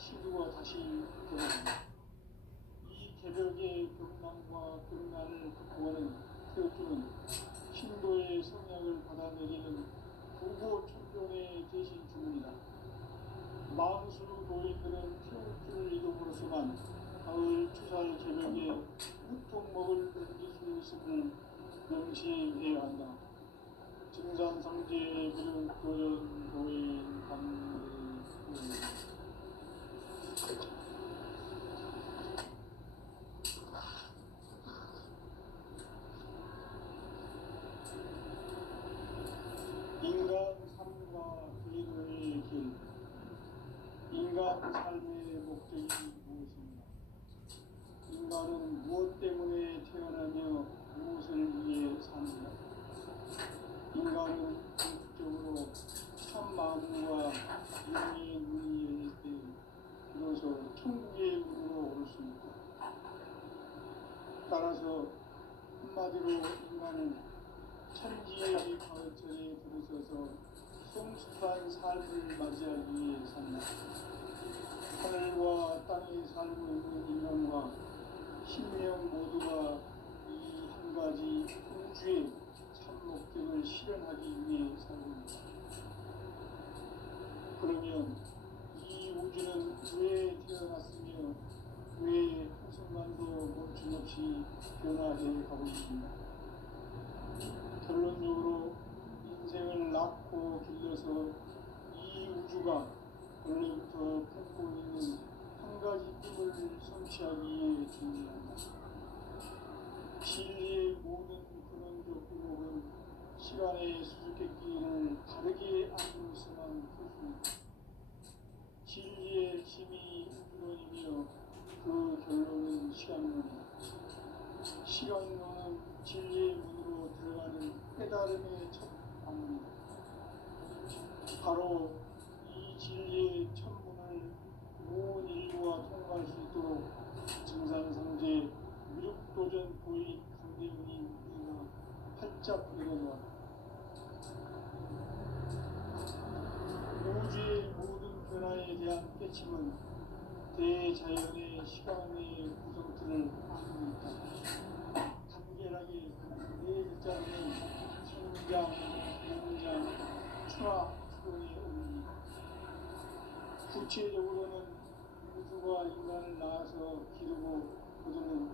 시두가 다시 돌아옵니다. 이 개벽의 벽난과 벽난을 극복하는 태극기는 신도의 성약을 받아내리는 부고 천병의 대신 주문이다. 망수 노인들은 태극기를 이름으로서만 가을 추살 개벽에 무통목을 넘길 수 있음을 명시해야 한다. 증산상제 비록 도전 도인 강례 인간 삶과 개인의 길. 인간 삶의 목적이 무엇인가? 인간은 무엇 때문에 태어나며 무엇을 위해 사는가? 인간은 궁극적으로 참 마음과 영의 눈이 열릴 때 비로소 천국의 문으로 올 수 있다. 따라서 한마디로 인간은 천지의 가을철에 들어서서 성숙한 삶을 맞이하기 위해 산다. 하늘과 땅에 살고 있는 인간과 신명 모두가 이 한 가지 우주의 참 목적을 실현하기 위해 살고 있다. 그러면 이 우주는 왜 태어났으며 왜 한순간도 멈춤없이 변화해 가고 있는가? 결론적으로 인생을 낳고 길러서 이 우주가 원래부터 품고 있는 한 가지 꿈을 성취하기에 준비한다. 진리의 모든 근원적 의목은 시간의 수수께끼를 다르게 알고서만 풀수있다. 진리의 핵심이 우주론이며 그 결론은 시간론이다. 시간론은 진리의 문으로 들어가는 깨달음의 첫 방문이다. 바로 이 진리의 천문을 온 인류가 통과할 수 있도록 증산상제 미륵도전 보인 강대훈이 우리가 활짝 열어놓았다. 우주의 모든 변화에 대한 깨침은 대자연의 시간의 구성틀을 안고 있다. 간결하게 네 글자로는 성장, 영장, 출화, 수동의 의미이다. 구체적으로는 우주가 인간을 낳아서 기르고 거두는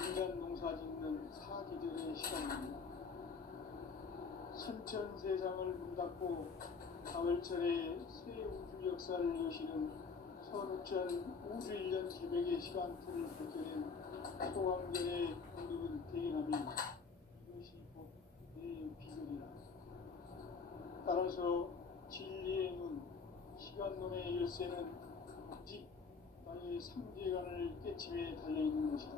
인간 농사 짓는 사계절의 시간입니다. 선천 세상을 문닫고 가을철에 새 우주 역사를 여시는 선우천 우주 1년 개벽의 시간틀을 벗겨낸 소강전의 공덕은 대견함이 이것이 곧 내 비전이다. 따라서 진리의 눈, 시간론의 열쇠는 오직 나의 상계관을 깨침에 달려있는 것이다.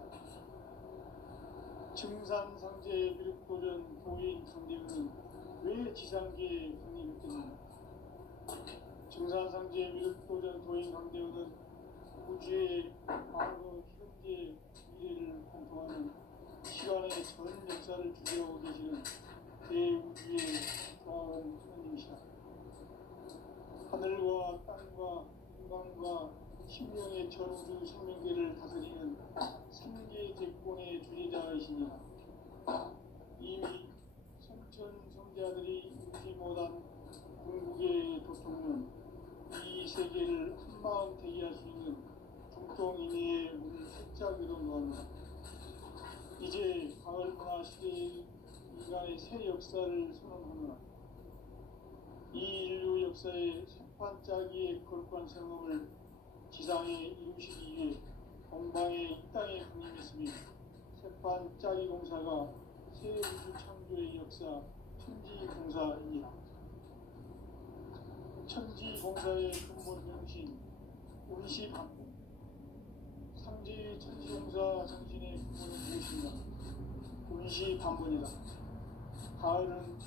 증산상제 미륵도전 도인 강대훈은 왜 지상계에 확립했겠는가? 증산상제 미륵도전 도인 강대훈은 우주의 과거, 현재, 미래를 관통하는 시간의 전 역사를 주재하고 계시는 대우주의 조화원 하나님이시다. 하늘과 땅과 인간과 신명의 전우주 생명계를 다스리는 삼계 대권의 주제자이시니라. 이미 성천 성자들이 잊지 못한 궁극의 도통은 이 세계를 한마음 대기할 수 있는 중통인의의 문을 활짝 열어놓았다. 이제 가을문화 시대의 인간의 새 역사를 선언하노라. 이 인류 역사의 새판짜기의 거룩한 성험을 지상에 이루시기 위해 동방의 이 땅에 강림했으며 새판짜기 공사가 새 우주 창조의 역사 천지공사입니다. 천지공사의 근본 정신 운시반복. 삼지 천지공사 정신의 근본은 무엇인가? 운시반복이다. 가을은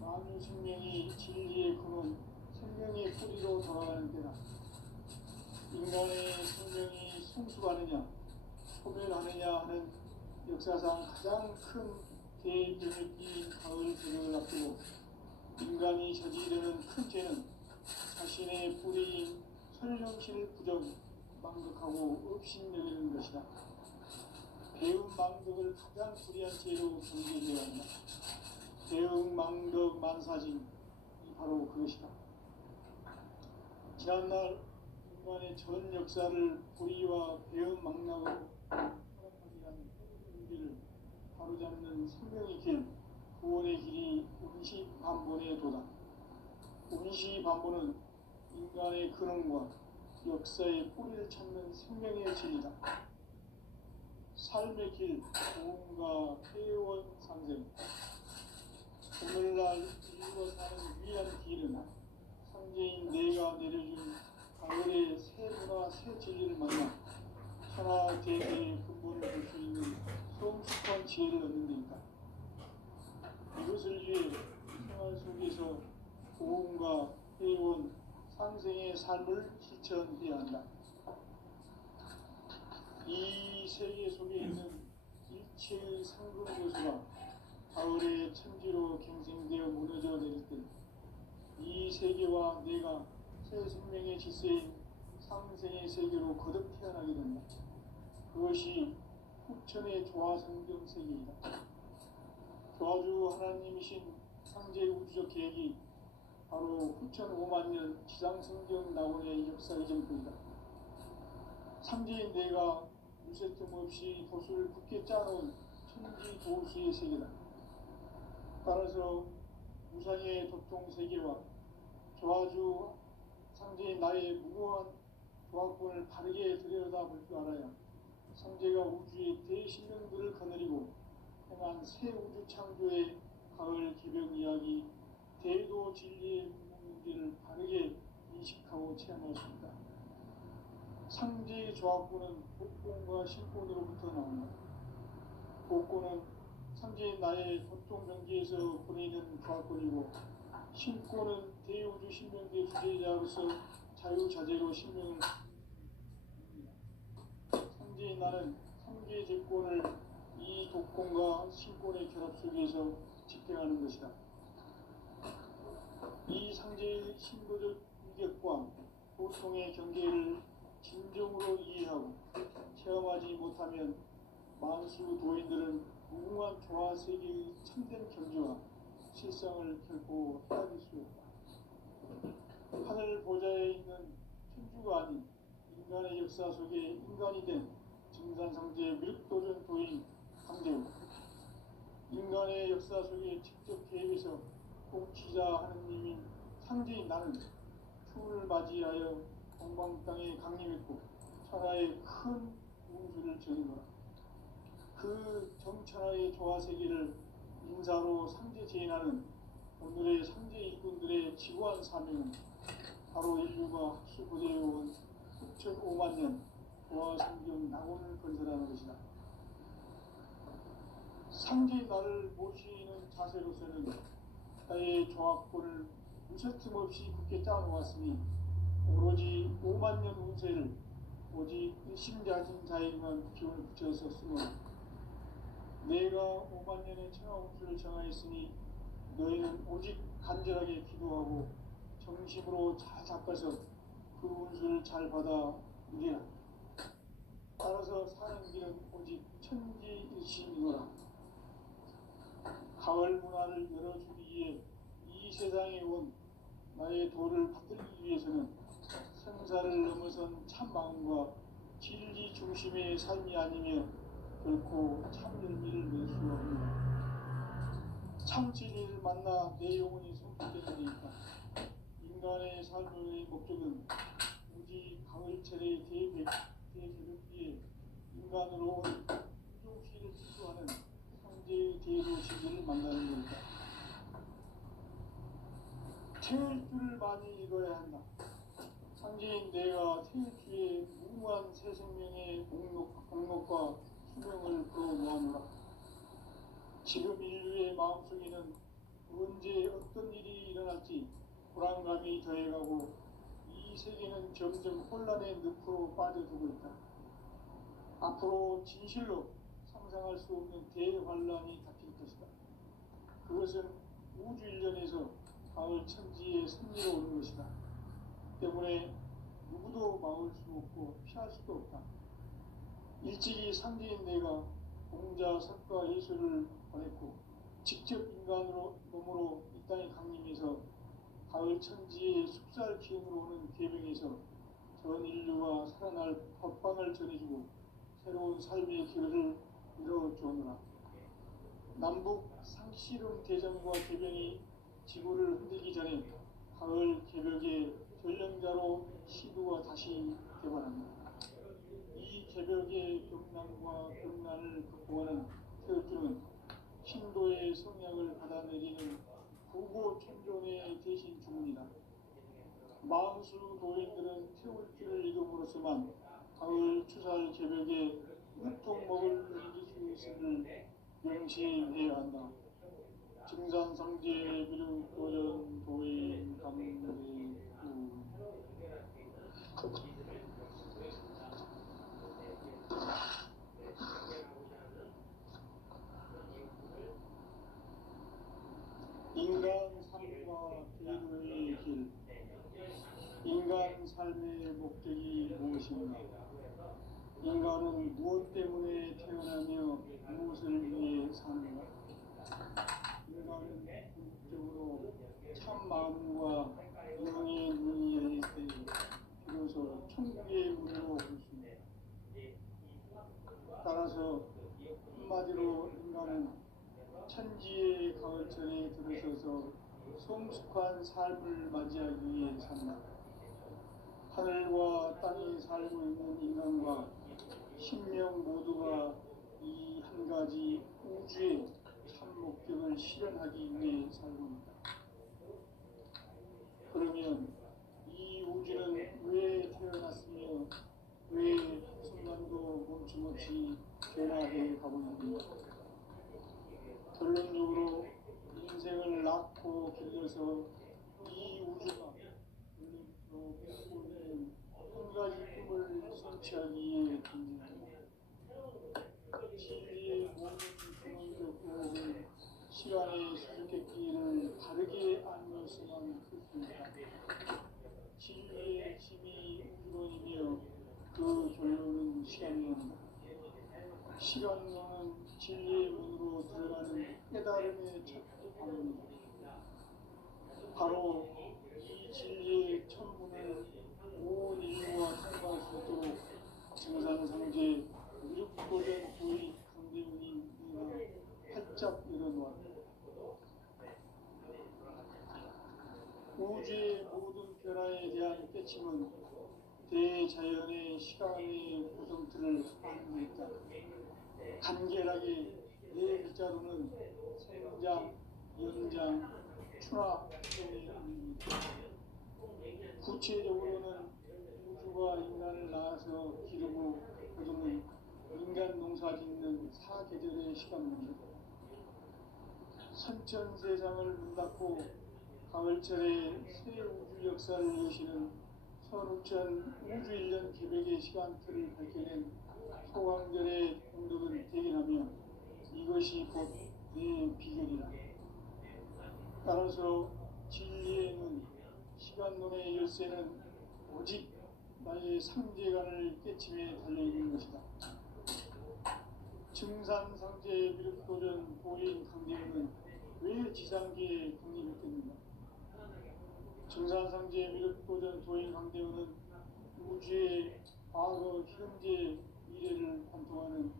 만유 생명이 진리의 근원, 생명의 뿌리로 돌아가는 때다. 인간의 생명이 성숙하느냐, 소멸하느냐 하는 역사상 가장 큰 대변혁기인 가을 개벽을 앞두고 인간이 저지르는 큰 죄는 자신의 뿌리인 선령실 부정, 망덕하고 업신여기는 것이다. 배움 망덕을 가장 불의한 죄로 경계되어야 한다. 배움 망덕 만사징이 바로 그것이다. 지난날 인간의 전 역사를 불의와 배움 망락으로 타락하게 한 문제를 바로잡는 생명의 길, 구원의 길이 운시반본의 도다. 운시반본은 인간의 근원과 역사의 뿌리를 찾는 생명의 진리다. 삶의 길, 도움과 회원 상생. 오늘날 인류가 사는 위한 길은 상제인 내가 내려준 가을의 새 문화, 새 진리를 만나 천하 대계의 근본을 볼 수 있는 성숙한 지혜를 얻는 데 있다. 이것을 위해 생활 속에서 보험과 회원, 상생의 삶을 실천해야 한다. 이 세계 속에 있는 일체의 상근 요소가 가을의 천지로 갱생되어 무너져 내릴 때 이 세계와 내가 새 생명의 질서인 상생의 세계로 거듭 태어나게 된다. 그것이 후천의 조화성경 세계이다. 조화주 하나님이신 상제 우주적 계획이 바로 후천 5만 년 지상성경 낙원의 역사 이전뿐이다. 상제인 내가 유세틈 없이 도수를 굳게 짜놓은 천지 도수의 세계다. 따라서 무상의 도통 세계와 조화주 상제인 나의 무고한 조화권을 바르게 들여다볼 줄 알아야 상제가 우주의 대신령들을 거느리고 행한 새 우주 창조의 가을 기병 이야기, 대도 진리의 문제를 바르게 인식하고 체험할 수 있다. 상제의 조합구는 복권과 신권으로부터 나온다. 복권은 상제인 나의 고통 경계에서 보내는 조합권이고, 신권은 대우주 신명대 주제자로서 자유자재로 신명을 상제인 나는 상계 제권을 이 독권과 신권의 결합 속에서 집행하는 것이다. 이 상제의 신도적 위격과 고통의 경계를 진정으로 이해하고 체험하지 못하면 만수 도인들은 무궁한 조화 세계의 참된 경지와 실상을 결코 헤아릴 수 없다. 하늘 보좌에 있는 천주가 아닌 인간의 역사 속에 인간이 된 증산상제의 밀도전 도인 상제우, 인간의 역사 속에 직접 개입해서 통치자 하느님인 상제인 나는 추운을 맞이하여 동방 땅에 강림했고 천하의 큰 운수를 정인노라. 그 정천하의 조화 세계를 인사로 상제 제인하는 오늘의 상제 일꾼들의 지구한 사명은 바로 인류가 학수고대해온 9,5만 년 조화 성경 낙원을 건설하는 것이다. 상제 나를 모시는 자세로서는 나의 조합권을 무쇠틈 없이 굳게 짜놓았으니 오로지 5만 년 운세를 오직 일심자진 자에게만 기운을 붙여서 쓰노라. 내가 5만 년의 천하 운수를 정하였으니 너희는 오직 간절하게 기도하고 정심으로 잘 닦아서 그 운수를 잘 받아 누리라. 따라서 사는 길은 오직 천지일심이노라. 가을 문화를 열어주기 위해 이 세상에 온 나의 도를 받들기 위해서는 생사를 넘어선 참 마음과 진리 중심의 삶이 아니면 결코 참 열매를 낼 수 없느니라. 참 진리를 만나 내 영혼이 성숙되는 데 있다. 인간의 삶의 목적은 오직 가을철의 대개벽기에 인간으로 온 부족시를 추구하는 상제의 대도 진리를 만나는 것이다. 태일주를 많이 읽어야 한다. 상제인 내가 태일주의 무궁한 새 생명의 공목과 수명을 풀어놓아노라. 지금 인류의 마음속에는 언제 어떤 일이 일어날지 불안감이 더해가고 이 세계는 점점 혼란의 늪으로 빠져들고 있다. 앞으로 진실로 상상할 수 없는 대환란이 닥칠 것이다. 그것은 우주 일련에서 가을 천지의 승리로 오는 것이다. 때문에 누구도 마음 막을 수 없고 피할 수도 없다. 일찍이 상제인 내가 공자, 석가, 예수를 보냈고 직접 인간으로 몸으로 이 땅에 강림해서 가을 천지의 숙살 기운으로 오는 계명에서 전 인류가 살아날 법방을 전해주고 새로운 삶의 기회를 이뤄주오노라. 남북 상씨름 대전과 개병이 지구를 흔들기 전에 가을 개벽의 전령자로 시도가 다시 개발합니다. 이 개벽의 격난과 격난을 극복하는 태극주는 신도의 성향을 받아내리는 부고 천존의 대신 주문이다. 마흔수 도인들은 태울주를 이름으로서만 가을 추살 개벽에 무통목을 이길 수 있음을 명시해야 한다. 증산상제 비룡도전 도인 감리 인간 삶과 계도의 길. 인간 삶의 목적이 무엇인가? 인간은 무엇 때문에 태어나며 무엇을 위해 사는가? 인간은 궁극적으로 참 마음과 영의 눈이 열릴 때 비로소 천국의 문으로 올 수 있다. 따라서 한마디로 인간은 천지의 가을철에 들어서서 성숙한 삶을 맞이하기 위해 산다. 하늘과 땅에 살고 있는 인간과 신명 모두가 이 한 가지 우주의 참 목적을 실현하기 위해 살고 있다. 그러면 이 우주는 왜 태어났으며 왜 순간도 멈춤없이 변화해 가고 있는가? 결론적으로 인생을 낳고 길러서 이 우주가 물론으로 꿈꾸고 있는 한 가지 꿈을 성취하기 위해 존재한다. 진리의 모든 근원적 의혹은 시간의 수수께끼를 바르게 알면서만 풀 수 있다. 진리의 힘이 우주론이며 그 결론은 시간론이다. 시간론은 진리의 문으로 들어가는 깨달음의 첫 방문이다. 바로 이 진리의 천문을 온 인류가 통과할 수 있도록 증산상제 무력도전 부의 강대훈이 활짝 열어놓았다. 우주의 모든 변화에 대한 깨침은 대자연의 시간의 구성틀을 안무했다. 간결하게 네 글자로는 생장, 연장, 추락 등의 의미입니다. 구체적으로는 우주가 인간을 낳아서 기르고 거두는 인간 농사 짓는 사계절의 시간입니다. 선천세상을 문 닫고 가을철에 새 우주 역사를 여시는 선우천 우주일년 개벽의 시간틀을 밝혀낸 소강절의 공덕은 대견하며 이것이 곧 내 비결이다. 따라서 진리의 눈, 시간론의 열쇠는 오직 나의 상제관을 깨침에 달려있는 것이다. 증산상제 미륵도전 도인 강대훈은 왜 지상계에 독립했겠는가? 증산상제 미륵도전 도인 강대훈은 우주의 과거, 현재, 미래를 관통하는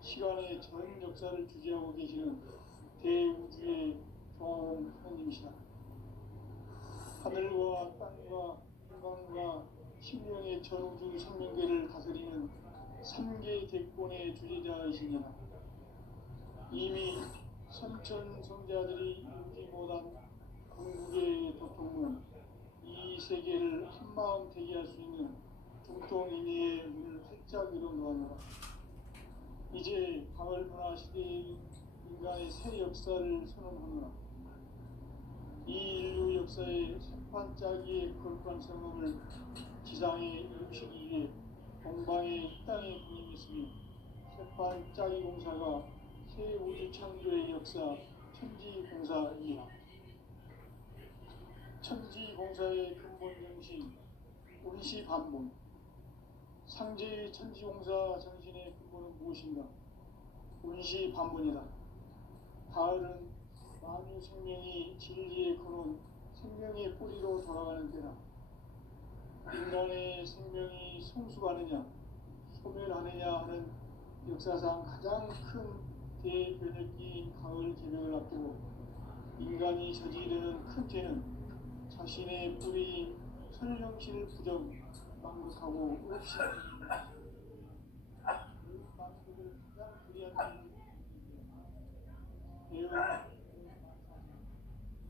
시간의 전 역사를 주재하고 계시는 대우주의 조화원 하나님이시다. 하늘과 땅과 인간과 심령의 전우주 생명계를 다스리는 3개 대권의 주제자이시니라. 이미 선천성자들이 이루지 못한 궁극의 도통문, 이 세계를 한마음 되게 할 수 있는 중통인의의 문을 활짝 열어놓았노라. 이제 가을 문화 시대의 인간의 새 역사를 선언하노라. 이 인류 역사의 새반짝이의 거룩한 성험을 지상에 이루시기 위해 동방의 이 땅에 군림했으며 새반짝이 공사가 새 우주 창조의 역사 천지공사이라. 천지공사의 근본 정신 운시반문, 상제의 천지공사 정신의 근본은 무엇인가? 운시반문이다. 가을은 만유 생명이 진리의 근원, 생명의 뿌리로 돌아가는 때다. 인간의 생명이 성숙하느냐, 소멸하느냐 하는 역사상 가장 큰 대변혁기인 가을 개벽을 앞두고 인간이 저지르는 큰 죄는 자신의 뿌리인 설령실 부정, 망극하고 없이 만국을 가장 불의한 대응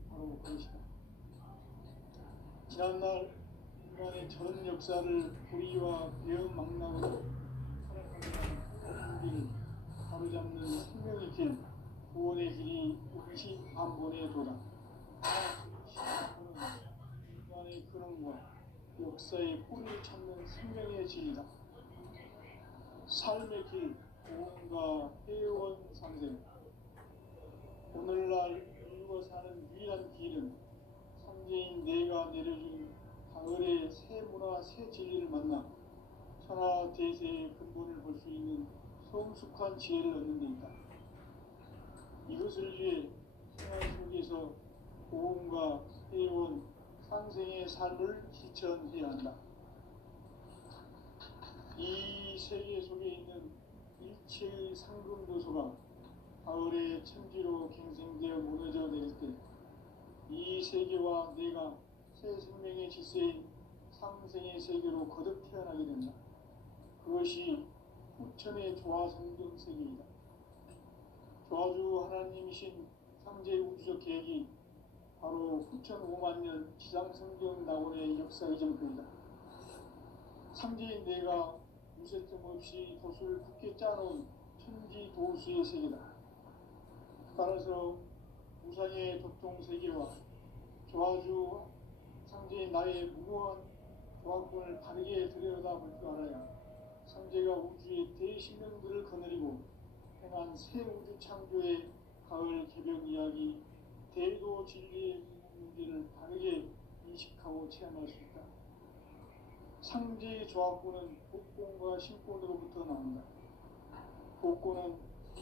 바로 그것이다. 지난날 인간의 전 역사를 불의와 배은망락으로 살아가는 길을 바로잡는 생명의 길, 구원의 길이 운시반본의 도다. 인간의 근원과 역사의 뿌리를 찾는 생명의 진리다. 삶의 길, 고음과 회원 상생. 오늘날 인류가 사는 유일한 길은 상제인 내가 내려준 가을의 새 문화, 새 진리를 만나 천하 대세의 근본을 볼 수 있는 성숙한 지혜를 얻는 데 있다. 이것을 위해 생활 속에서 고음과 회원, 상생의 삶을 실천해야 한다. 이 세계 속에 있는 일체의 상금도서가 가을의 천지로 갱생되어 무너져 내릴 때 이 세계와 내가 새 생명의 질서인 상생의 세계로 거듭 태어나게 된다. 그것이 후천의 조화성경 세계이다. 조화주 하나님이신 상제의 우주적 계획이 바로 후천 5만년 지상성경 낙원의 역사 이전표이다. 상제인 내가 무쇠뜸 없이 도수를 굳게 짜놓은 천지 도수의 세계다. 따라서 우상의 도통 세계와 조화주 상제인 나의 무모한 조화권을 바르게 들여다볼 줄 알아야 상제가 우주의 대신령들을 거느리고 행한 새 우주 창조의 가을 개벽 이야기, 대도 진리의 문제를 바르게 인식하고 체험할 수 있다. 상제의 조화권은 복권과 신권으로부터 나온다. 복권은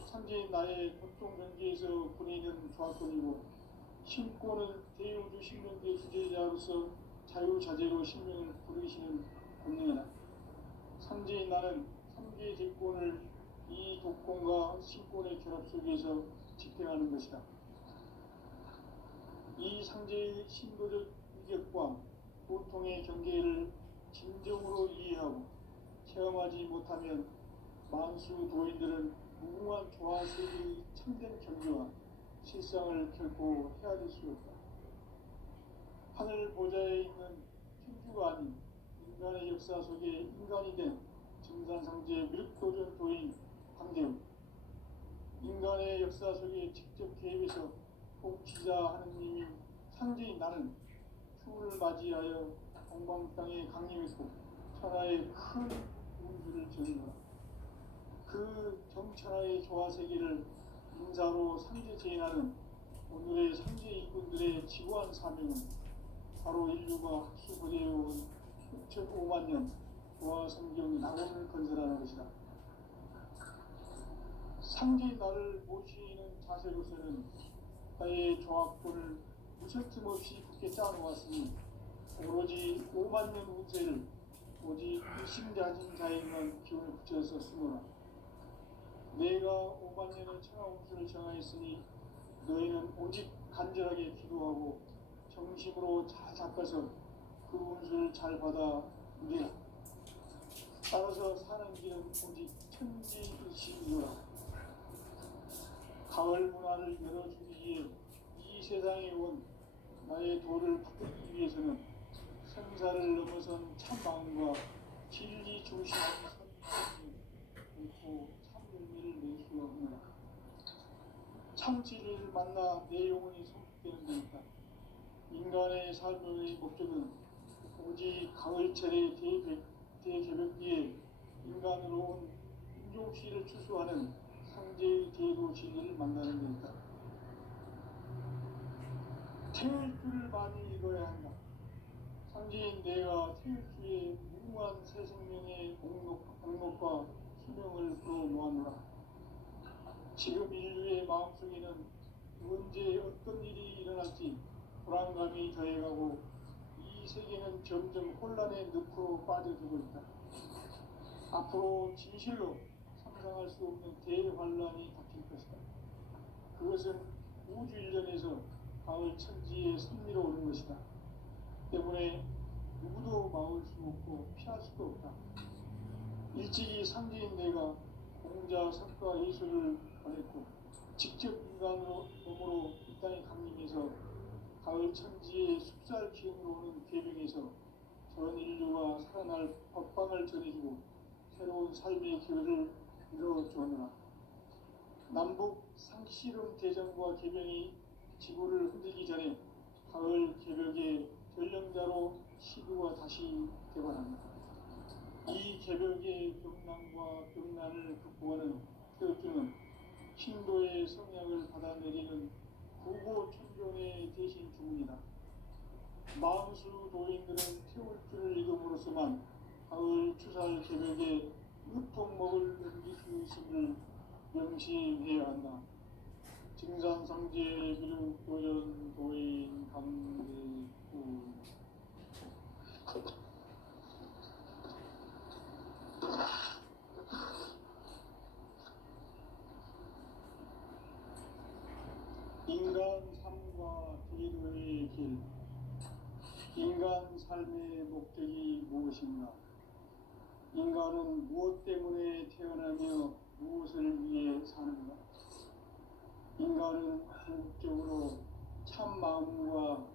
상제인 나의 보통 경계에서 보내는 조화권이고, 신권은 대우주 신명계 주제자로서 자유자재로 신명을 부르시는 권능이다. 상제인 나는 3개의 대권을 이 독권과 신권의 결합 속에서 집행하는 것이다. 이 상제의 신도적 위격과 보통의 경계를 진정으로 이해하고 체험하지 못하면 만수 도인들은 무궁한 조화세계의 참된 경계와 실상을 결코 헤아릴 수 없다. 하늘 보좌에 있는 천주가 아닌 인간의 역사 속에 인간이 된 증산상제 밀도전 도인 강대우, 인간의 역사 속에 직접 개입해서 통치자 하느님인 상제인 나는 추운을 맞이하여 동방 땅에 강림했고 천하의 큰 운수를 전하노라. 그 정천하의 조화세계를 인사로 상제 제인하는 오늘의 상제 일꾼들의 지구한 사명은 바로 인류가 학수고대해온 6,500,000년 조화성경 낙원을 건설하는 것이다. 상제인 나를 모시는 자세로서는 나의 조합권을 무설틈 없이 굳게 짜놓았으니 오로지 5만년 운세를 오직 일심자진 자에게만 기운을 붙여서 쓰노라. 내가 5만년의 천하 운수를 정하였으니 너희는 오직 간절하게 기도하고 정심으로 잘 닦아서 그 운수를 잘 받아 누리라. 따라서 사는 길은 오직 천지일심이노라. 가을 문화를 열어주기 위해 이 세상에 온 나의 도를 받들기 위해서는 생사를 넘어선 참마음과 진리 중심의 선생이 결코 참 열매를 낼 수 없느라. 참 진리를 만나 내 영혼이 성숙되는 데있다. 인간의 삶의 목적은 오직 가을철의 대개벽기에 인간으로 온 인종씨를 추수하는 상제의 대도 진리를 만나는 데있다. 태일주를 많이 읽어야 한다. 상제인 내가 태일주의 무궁한 새 생명의 인간의 목록과 수명을 풀어놓았노라. 지금 인류의 마음속에는 언제 어떤 일이 일어날지 불안감이 더해가고 이 세계는 점점 혼란의 늪으로 빠져들고 있다. 앞으로 진실로 상상할 수 없는 대환란이 닥칠 것이다. 그것은 우주 일련에서 가을 천지에 선미로 오는 것이다. 때문에 누구도 막을 수 없고 피할 수도 없다. 일찍이 상제인 내가 공자, 석가, 예수를 보냈고 직접 인간으로 몸으로 이 땅에 강림해서 가을 천지의 숲살 기운으로 오는 계명에서 전 인류가 살아날 법방을 전해주고 새로운 삶의 기회를 이뤄주었노라. 남북 상시름 대전과 계명이 지구를 흔들기 전에 가을 개벽의 전령자로 시구가 다시 개발합니다. 이 개벽의 병난과 병난을 극복하는 태어주는 신도의 성향을 받아내리는 구고천존의 대신 주문이다. 마음수 도인들은 태울주를 읽음으로써만 가을 추살 개벽의 으품목을 넘길 수 있음을 명심해야 한다. 증산상제 비륵도전 도인 강대구 인간 삶과 기도의 길. 인간 삶의 목적이 무엇인가? 인간은 무엇 때문에 태어나며 무엇을 위해 사는가? 인간은 궁극적으로 참 마음과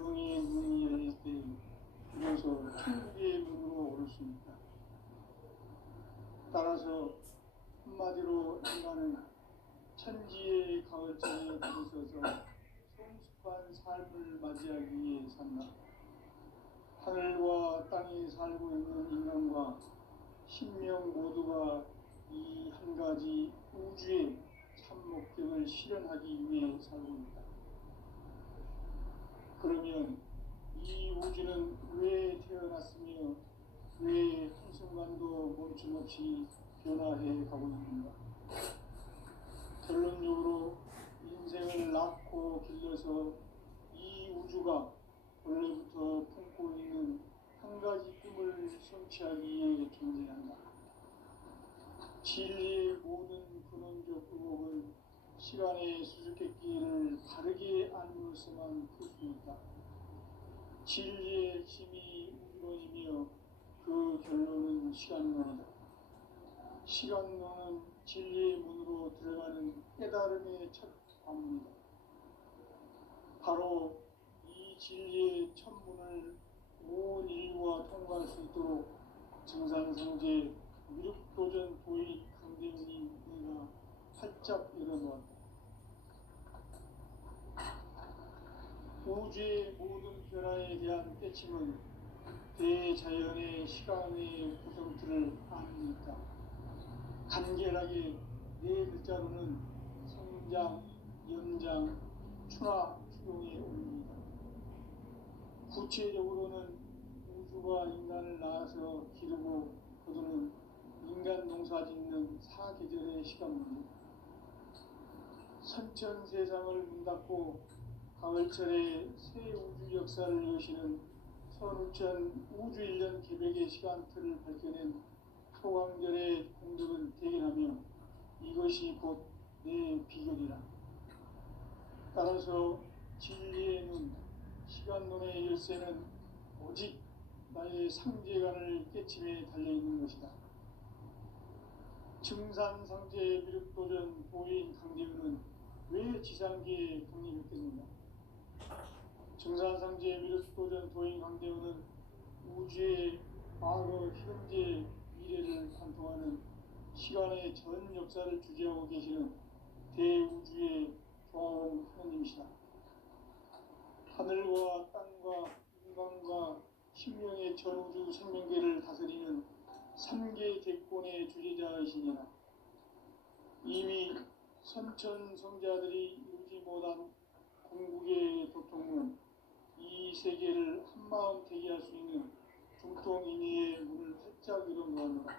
영의 눈이 열릴 때 비로소 천국의 문으로 오를 수 있다. 따라서 한마디로 인간은 천지의 가을장에 들어서서 성숙한 삶을 맞이하기 위해 산다. 하늘과 땅에 살고 있는 인간과 신명 모두가 이 한 가지 우주의 참 목적을 실현하기 위해 살고 있다. 그러면 이 우주는 왜 태어났으며 왜 한순간도 멈춤없이 변화해 가고 있는가? 결론적으로 인생을 낳고 길러서 이 우주가 원래부터 품고 있는 한 가지 꿈을 성취하기 위해 존재한다. 진리의 모든 근원적 의혹은 시간의 수수께끼를 바르게 알므로서만 풀 수 있다. 진리의 핵심이 우주론이며 그 결론은 시간론이다. 시간론은 진리의 문으로 들어가는 깨달음의 첫 관문이다. 바로 이 진리의 첫 문을 온 인류가 통과할 수 있도록 증산성제 미륵도전 도인 강대훈이 내가 활짝 열어놓았다. 우주의 모든 변화에 대한 깨침은 대자연의 시간의 구성틀을 아는 있다. 간결하게 네 글자로는 성장, 연장, 추나 추동의 원리이다. 구체적으로는 우주가 인간을 낳아서 기르고 거두는 인간 농사 짓는 사계절의 시간입니다. 선천 세상을 문 닫고 가을철에 새 우주 역사를 여시는 선우천 우주 1년 개벽의 시간틀을 밝혀낸 소강절의 공덕을 대견하며 이것이 곧 내 비결이라. 따라서 진리의 눈, 시간론의 열쇠는 오직 나의 상제간을 깨침에 달려있는 것이다. 증산상제 미륵도전 도인 강대훈은 왜 지상계에 독립했겠는가? 증산상제 미륵도전 도인 강대훈은 우주의 과거, 현재, 미래를 관통하는 시간의 전 역사를 주재하고 계시는 대우주의 조화원 하느님이시다. 하늘과 땅과 인간과 신명의 전우주 생명계를 다스리는 3계 대권의 주재자이시니라. 이미 선천 성자들이 이루지 못한 궁극의 도통은 이 세계를 한마음 되게 할 수 있는 중통인의의 문을 활짝 열어놓았노라.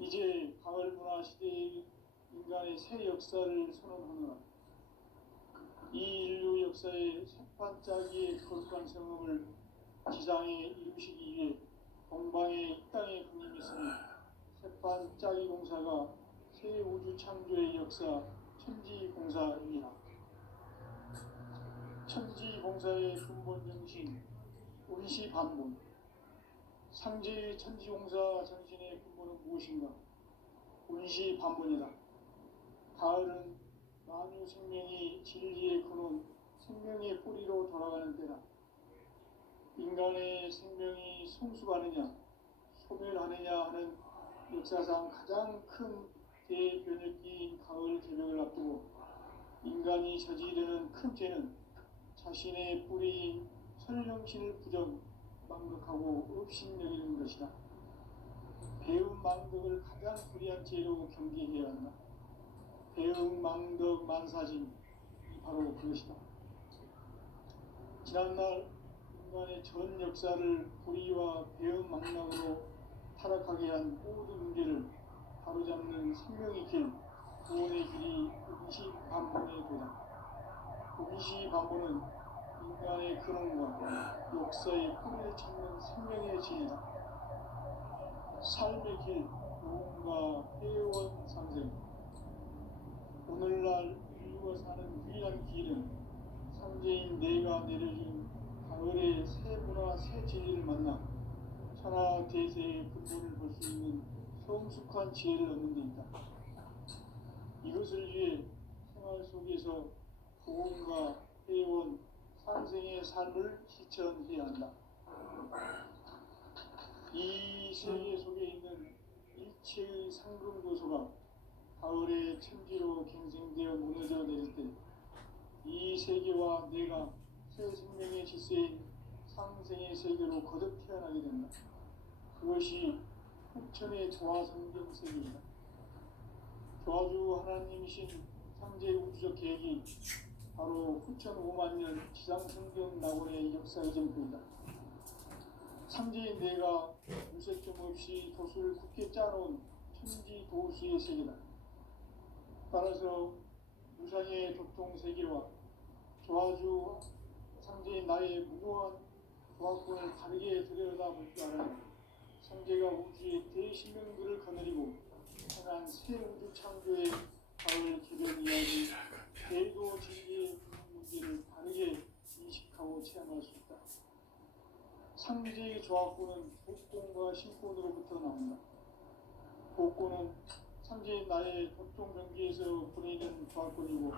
이제 가을 문화 시대의 인간의 새 역사를 선언하노라. 이 인류 역사의 새반짝이의 거룩한 성음을 지상에 이루시기 위해 동방의 이 땅에 군림했으니 새반짝이 공사가 새 우주 창조의 역사 천지공사이니라. 천지공사의 근본 정신 운시반본. 상제의 천지공사 정신의 근본은 무엇인가? 운시반본이다. 가을은 만유 생명이 진리의 근원, 생명의 뿌리로 돌아가는 때다. 인간의 생명이 성숙하느냐, 소멸하느냐 하는 역사상 가장 큰 대변혁기인 가을 개벽을 앞두고 인간이 저지르는 큰 죄는 자신의 뿌리인 설령신을 망덕하고 업신여기는 것이다. 배음 망덕을 가장 불의한 죄로 경계해야 한다. 배음 망덕 만사진이 바로 그것이다. 지난날 인간의 전 역사를 불의와 배음 망락으로 타락하게 한 모든 문제를 바로잡는 생명의 길, 구원의 길이 운시반본의 도다. 운시반본은 인간의 근원과 역사의 뿌리를 찾는 생명의 진이다. 삶의 길, 무언가 회원 상생. 오늘날 인류가 사는 유일한 길은 상제인 내가 내려준 가을의 새 문화 새 진리를 만나 천하 대세의 근본을 볼 수 있는 성숙한 지혜를 얻는 데 있다. 이것을 위해 생활 속에서 보험과 회원, 상생의 삶을 실천해야 한다. 이 세계 속에 있는 일체의 상금도서가 가을의 천지로 갱생되어 무너져 내릴 때 이 세계와 내가 새 생명의 질서인 상생의 세계로 거듭 태어나게 된다. 그것이 후천의 조화성경 세계이다. 조화주 하나님이신 상제 우주적 계획이 바로 후천 5만 년 지상성경 낙원의 역사의 전표이다. 상제인 내가 무색점 없이 도수를 굳게 짜놓은 천지 도수의 세계다. 따라서 무상의 도통 세계와 조화주 상제인 나의 무모한 조화권을 다르게 들여다볼 줄 알아야 상제가 우주의 대신명들을 거느리고 행한 새 우주 창조의 가을 개변 이야기, 대도 진리의 문제를 다르게 인식하고 체험할 수 있다. 상제의 조화권은 복권과 신권으로부터 나온다. 복권은 상제인 나의 도통 경계에서 보내는 조화권이고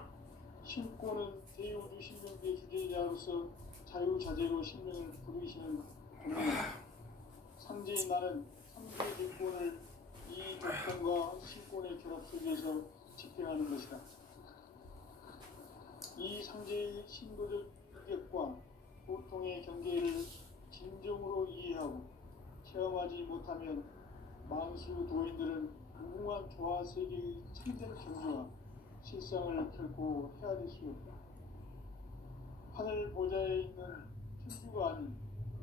신권은 대우주 신명대 주제자로서 자유자재로 신명을 부르시는 공명이다. 상제인 나는 상제 질권을 이 도통과 신권의 결합 속에서 집행하는 것이다. 이 상제의 신도적 인격과 도통의 경계를 진정으로 이해하고 체험하지 못하면 만수 도인들은 무궁한 조화 세계의 참된 경지와 실상을 결코 헤아릴 수 없다. 하늘 보좌에 있는 천주가 아닌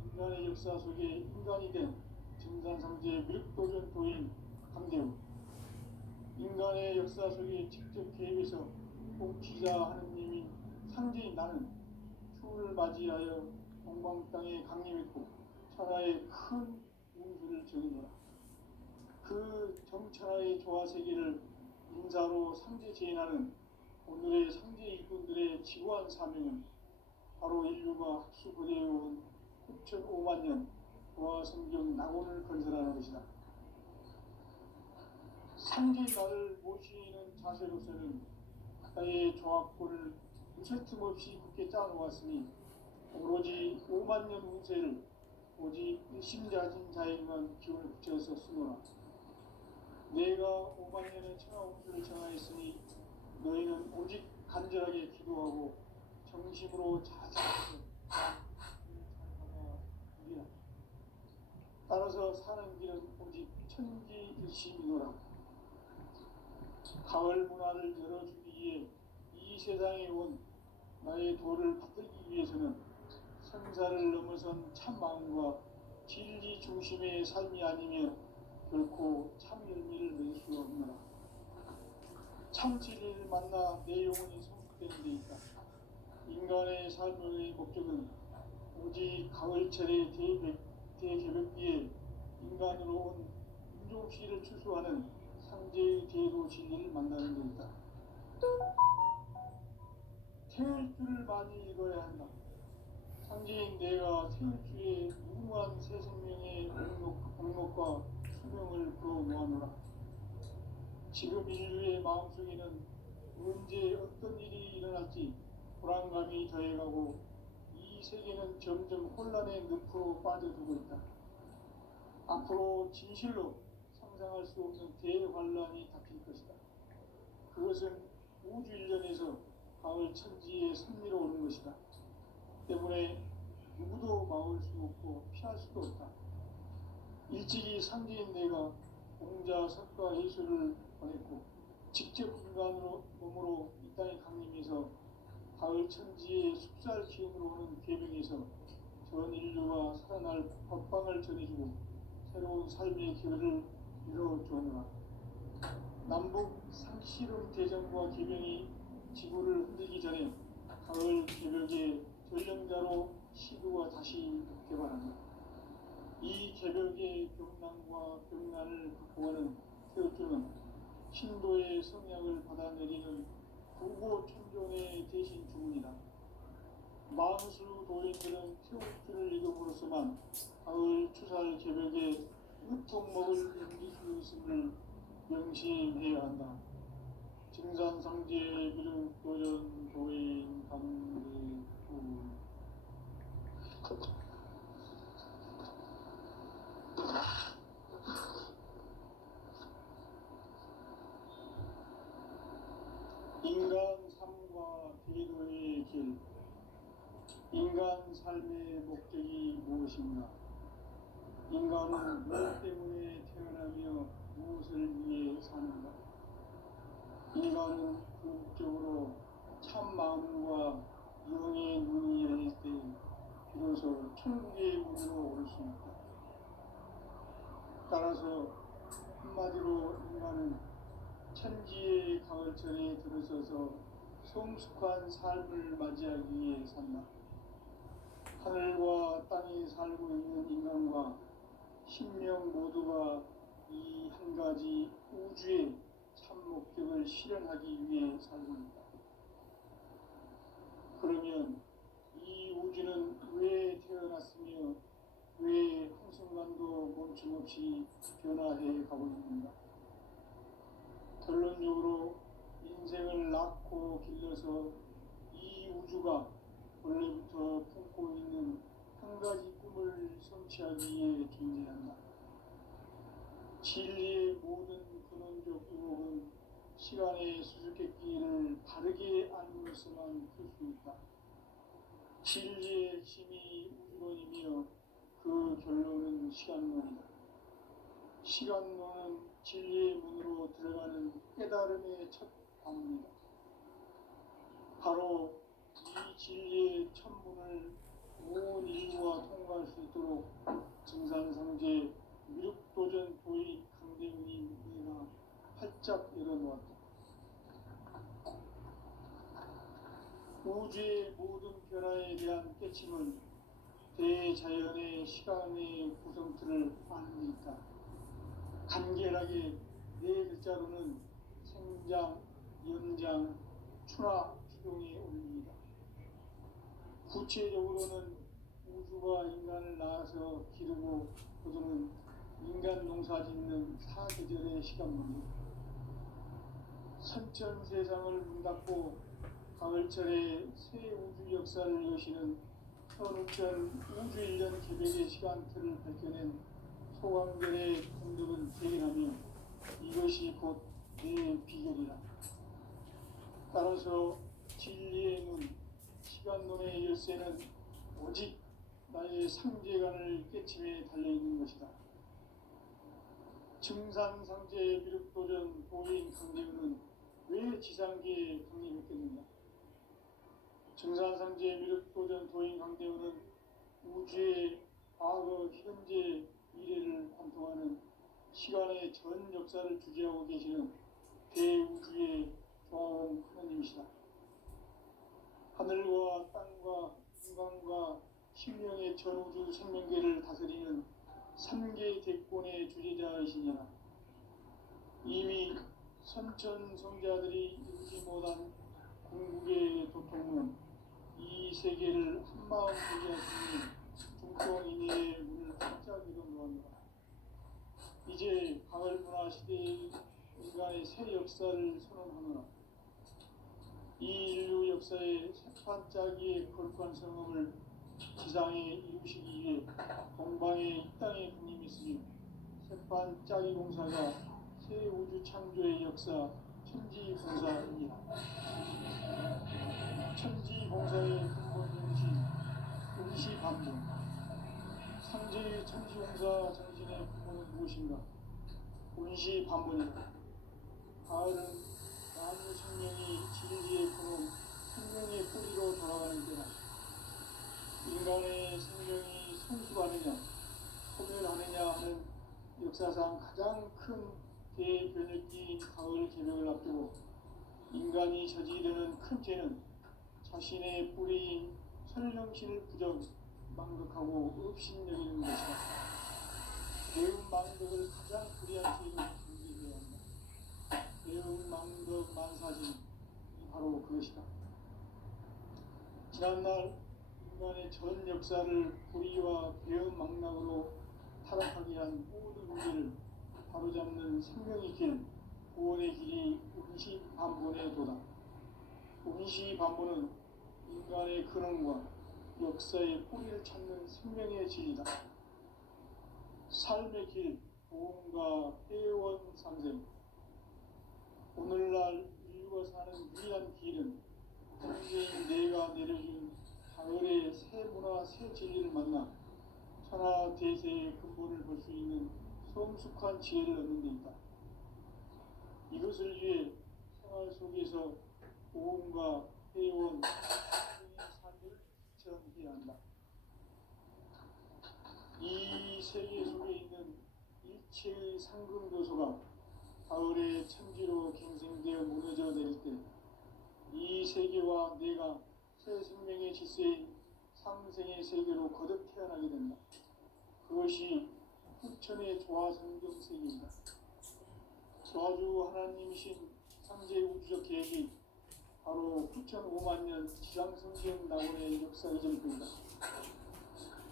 인간의 역사 속에 인간이 된 증산상제 미륵도전 도인 강대우, 인간의 역사 속에 직접 개입해서 통치자 하느님인 상제인 나는 추운을 맞이하여 동방 땅에 강림했고 천하의 큰 운수를 정해노라. 그 정천하의 조화세계를 인사로 상제 제인하는 오늘의 상제 일꾼들의 지구한 사명은 바로 인류가 학수고대해온 9,5만 년 조화성경 낙원을 건설하는 것이다. 상제의 나를 모시는 자세로서는 나의 조화권을 무쇠틈 없이 굳게 짜놓았으니 오로지 5만 년 운세를 오직 일심자진 자에게만 기운을 붙여서 쓰노라. 내가 5만 년의 천하 운수를 정하였으니 너희는 오직 간절하게 기도하고 정심으로 자세하게 따라서 사는 길은 오직 천지일심이노라. 가을 문화를 열어주기 위해 이 세상에 온 나의 도를 받들기 위해서는 성사를 넘어선 참 마음과 진리 중심의 삶이 아니며 결코 참 열매를 맺을 수 없느라. 참 진리를 만나 내 영혼이 성숙되는 데 있다. 인간의 삶의 목적은 오직 가을철의 대개벽비에 인간으로 온 인종시를 추수하는 상제의 대도 진리를 만나는 데 있다. 태일주를 많이 읽어야 한다. 상제인 내가 태일주의 무궁한 새 생명의 목록과 수명을 풀어놓아노라. 지금 인류의 마음속에는 언제 어떤 일이 일어날지 불안감이 더해가고 이 세계는 점점 혼란의 늪으로 빠져들고 있다. 앞으로 진실로 상상할 수 없는 대환란이 닥칠 것이다. 그것은 우주 일련에서 가을 천지에 선미로 오는 것이다. 때문에 누구도 막을 수 없고 피할 수도 없다. 일찍이 상제인 내가 공자, 석가, 예수를 보냈고 직접 인간으로 몸으로 이 땅에 강림해서 가을 천지의 숲살 기운으로 오는 계명에서 전 인류가 살아날 법방을 전해주고 새로운 삶의 기회를 이뤄주노라. 남북 상시름 대전과 계명이 지구를 흔들기 전에 가을 개벽의 전령자로 시도가 다시 개발한다. 이 개벽의 병난과 병난을 극복하는 태우주는 신도의 성약을 받아내리는 부고 천종의 대신 주문이다. 만수 도인들은 태우주를 읽음으로써만 가을 추살 개벽에 으통먹을 넘길 수 있음을 명심해야 한다. 증산상제 비륵 도전 도인 강대구. 인간 삶과 대도의 길. 인간 삶의 목적이 무엇인가? 인간은 무엇 때문에 태어나며 무엇을 위해 사는가? 인간은 궁극적으로 참 마음과 영의 눈이 열릴 때 비로소 천국의 문으로 올 수 있다. 따라서 한마디로 인간은 천지의 가을철에 들어서서 성숙한 삶을 맞이하기 위해 산다. 하늘과 땅에 살고 있는 인간과 신명 모두가 이 한 가지 우주의 참 목적을 실현하기 위해 살고 있다. 그러면 이 우주는 왜 태어났으며 왜 한순간도 멈춤없이 변화해 가고 있는가? 결론적으로 인생을 낳고 길러서 이 우주가 원래부터 품고 있는 한 가지 꿈을 성취하기 위해 존재한다. 진리의 모든 근원적 유혹은 시간의 수수께끼를 바르게 알므로서만 풀 수 있다. 진리의 힘이 우주론이며 그 결론은 시간론이다. 시간론은 진리의 문으로 들어가는 깨달음의 첫 방문이다. 바로 이 진리의 천문을 온 인류가 통과할 수 있도록 증산상제 미륵도전 도의 강대훈이 내가 활짝 열어놓았다. 우주의 모든 변화에 대한 깨침은 대자연의 시간의 구성틀을 아는 데 있다. 간결하게 네 글자로는 생장, 연장, 추나 추동의 원리이다. 구체적으로는 우주가 인간을 낳아서 기르고 거두는 인간 농사 짓는 사계절의 시간문이다. 선천 세상을 문닫고 가을철에 새 우주 역사를 여시는 현우천 우주 일년 개벽의 시간틀을 밝혀낸 소강결의 공덕은 대견하며 이것이 곧 내 비결이라. 따라서 진리의 눈, 시간론의 열쇠는 오직 나의 상제관을 깨침에 달려있는 것이다. 증산상제 미륵도전 도인 강대훈은 왜 지상계에 강림했겠는가? 증산상제 미륵도전 도인 강대훈은 우주의 과거, 현재, 미래를 관통하는 시간의 전 역사를 주재하고 계시는 대우주의 조화원 하나님이시다. 하늘과 땅과 인간과 신령의 전우주 생명계를 다스리는 삼계 대권의 주재자이시니라. 이미 선천성자들이 이루지 못한 궁극의 도통은 이 세계를 한마음 보게 하시니 중동인의 문을 활짝 열어놓았노라. 이제 가을 문화 시대의 인간의 새 역사를 선언하노라. 이 인류 역사의 새판짜기의 거룩한 성음을 지상에 이루시기 위해 동방의 이 땅에 군림했으니 새판짜기 공사가 새 우주 창조의 역사 천지공사입니다. 천지공사의 근본 정신 운시반문. 상제의 천지공사 정신의 근본은 무엇인가? 운시반문이다. 가을은 만유 생명이 진리의 근원, 생명의 뿌리로 돌아가는 때다. 인간의 생명이 성숙하느냐, 소멸하느냐 하는 역사상 가장 큰 대변혁기인 가을 개벽을 앞두고 인간이 저지르는 큰 죄는 자신의 뿌리인 설령신을 부정, 망극하고 업신여기는 것이다. 배운 망덕을 가장 불의한 죄로 정죄해야 한다. 배운 망덕 만사진이 바로 그것이다. 지난날 인간의 전 역사를 불의와 배운 망락으로 타락하게 한 모든 문제를 바로잡는 생명의 길, 구원의 길이 운시반문의 도다. 운시반문은 인간의 근원과 역사의 뿌리를 찾는 생명의 진리다. 삶의 길, 보험과 회원 상생. 오늘날 인류가 사는 유일한 길은 현재인 내가 내려준 가을의 새 문화, 새 진리를 만나 천하 대세의 근본을 볼 수 있는 성숙한 지혜를 얻는 데 있다. 이것을 위해 생활 속에서 보험과 회원, 삶을 실천해야 한다. 이 세계 속에 있는 일체의 상금교소가 가을의 천지로 갱생되어 무너져 내릴 때 이 세계와 내가 새 생명의 질서인 상생의 세계로 거듭 태어나게 된다. 그것이 후천의 조화성경 세계이다. 조화주 하나님이신 상제 우주적 계획이 바로 9,500,000년 지상성경 낙원의 역사의 전부이다.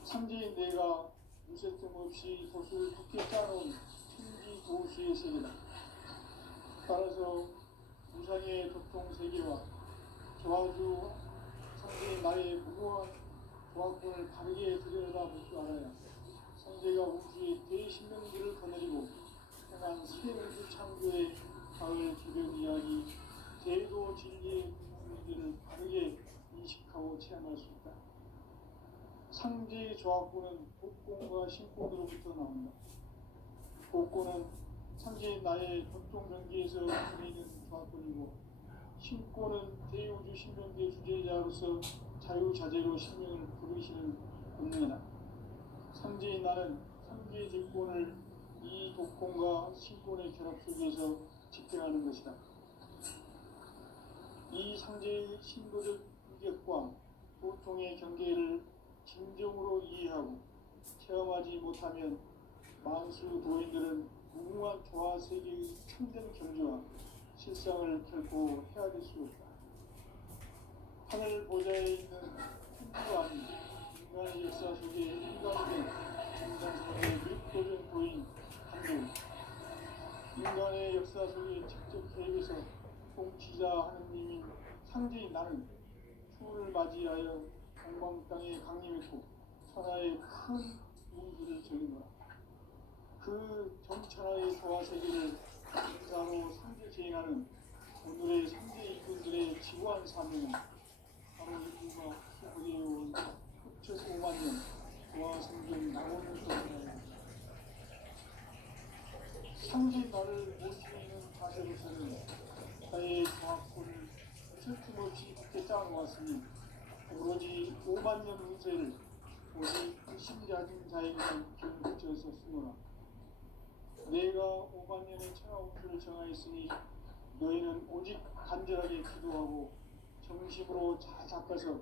상제인 내가 무쇠 틈 없이 돛을 굳게 짜놓은 천지 도수의 세계다. 따라서 무상의 도통 세계와 조화주 상제의 나의 무모한 조화권을 바르게 들여다볼 줄 알아야 상제가 우주의 대신명기를 거느리고 행한 새 우주 창조의 가을 기별 이야기, 대도 진리의 문제를 바르게 인식하고 체험할 수 있다. 상제의 조화권은 복권과 신권으로부터 나온다. 복권은 상제의 나의 도통 경계에서 부리는 조화권이고, 신권은 대우주 신명계 주제자로서 자유자재로 신명을 부르시는 본능이다. 상제의 나는 상제의 직권을 이 독권과 신권의 결합 속에서 집행하는 것이다. 이 상제의 신도적 인격과 보통의 경계를 진정으로 이해하고 체험하지 못하면 만수 도인들은 무궁한 조화 세계의 참된 경주와 실상을 결코 헤아릴 수 없다. 하늘 보좌에 있는 천주가 아닌 인간의 역사 속에 인간이 된 정상성의 윗도전 도인 한도, 인간의 역사 속에 직접 계획해서 통치자 하느님인 상제인 나는 추운을 맞이하여 동방 땅에 강림했고 천하의 큰 우주를 즐기노라. 그 정천하의 조화 세계를 인사로 상제 제인하는 오늘의 상제 이분들의 지구한 사명은 바로 인류가 수고해온 9,500,000년 조화 성경 낙원을 소개하였다. 상제 나를 모시고 있는 자세로서는 나의 조화권을 틀틈없이 굳게 짜놓았으니 오로지 5만년 운세를 오직 심자진 자에게만 기름 붙여서 쓰노라. 내가 5만년의 천하우주를 정하였으니 너희는 오직 간절하게 기도하고 정심으로 잘 닦아서